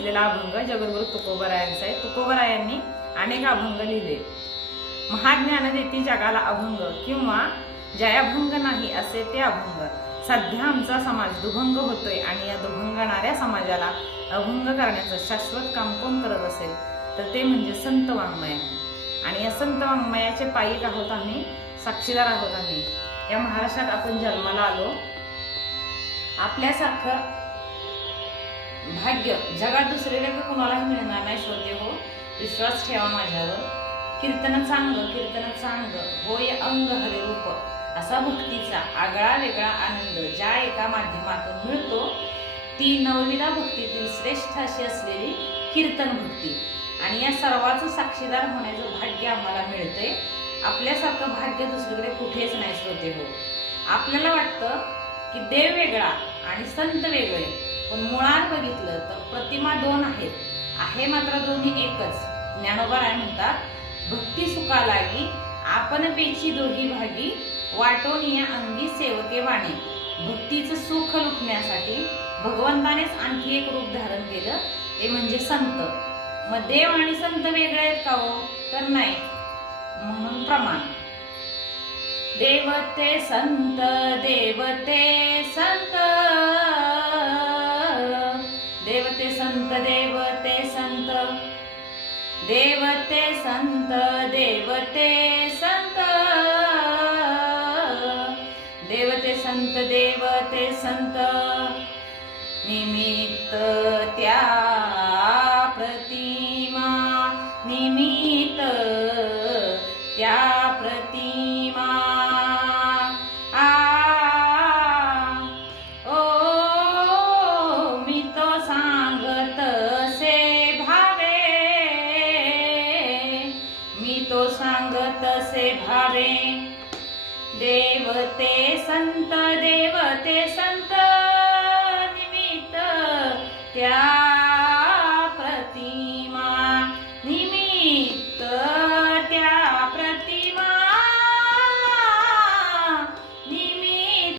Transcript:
घेतलेला अभंग जगद्गुरु तुकोबरायांचा आहे। तुकोबरायांनी अनेक अभंग लिहिले। महाज्ञान देती जगाला अभंग किंवा जयाभंग नाही असे ते अभंग। सध्या आमचा समाज दुभंग होतोय आणि या दुभंगणाऱ्या समाजाला अभंग करण्याचं शाश्वत काम कोण करत असेल तर ते म्हणजे संत वाङ्मय आहे। आणि या संत वाङ्मयाचे पायिक आहोत आम्ही, साक्षीदार आहोत आम्ही। या महाराष्ट्रात आपण जन्माला आलो। आपल्यासारखं भाग्य जगात दुसरीकडे कुणालाही मिळणार नाही श्रोते हो, विश्वास ठेवा माझ्यावर। कीर्तन चांग होय अंग हरे रूप, असा भक्तीचा आगळा वेगळा आनंद ज्या एका माध्यमातून मिळतो ती नवविधा भक्तीतील श्रेष्ठ अशी असलेली कीर्तन भक्ती। आणि या सर्वांचं साक्षीदार होण्याचं भाग्य आम्हाला मिळतंय। आपल्यासारखं भाग्य दुसरीकडे कुठेच नाही श्रोते हो। आपल्याला वाटतं की देव वेगळा आणि संत वेगळे, पण मुळात बघितलं तर प्रतिमा दोन आहेत, आहे मात्र दोन्ही एकच। ज्ञानोबा म्हणतात, भक्ती सुखा लागी आपण पेची दोही भागी, वाटोनिया अंगी सेवके वाणी। भक्तीचं सुख लुटण्यासाठी भगवंतानेच आणखी एक रूप धारण केलं, ते म्हणजे संत। मग देव आणि संत वेगळे आहेत का हो? तर नाही। म्हणून प्रमाण देवते संत, देवते संत, देवते संत, देवते संत, देवते संत, देवते संत, देवते संत, देवते संत। निमित्त त्या प्रतिमा, निमित्त त्या प्रतिमा। ओ मी तो सांगत से भावे, मी तो सांगत से भावे। देवते संत, देवते संत, निमित्त त्या प्रतिमा, निमित्त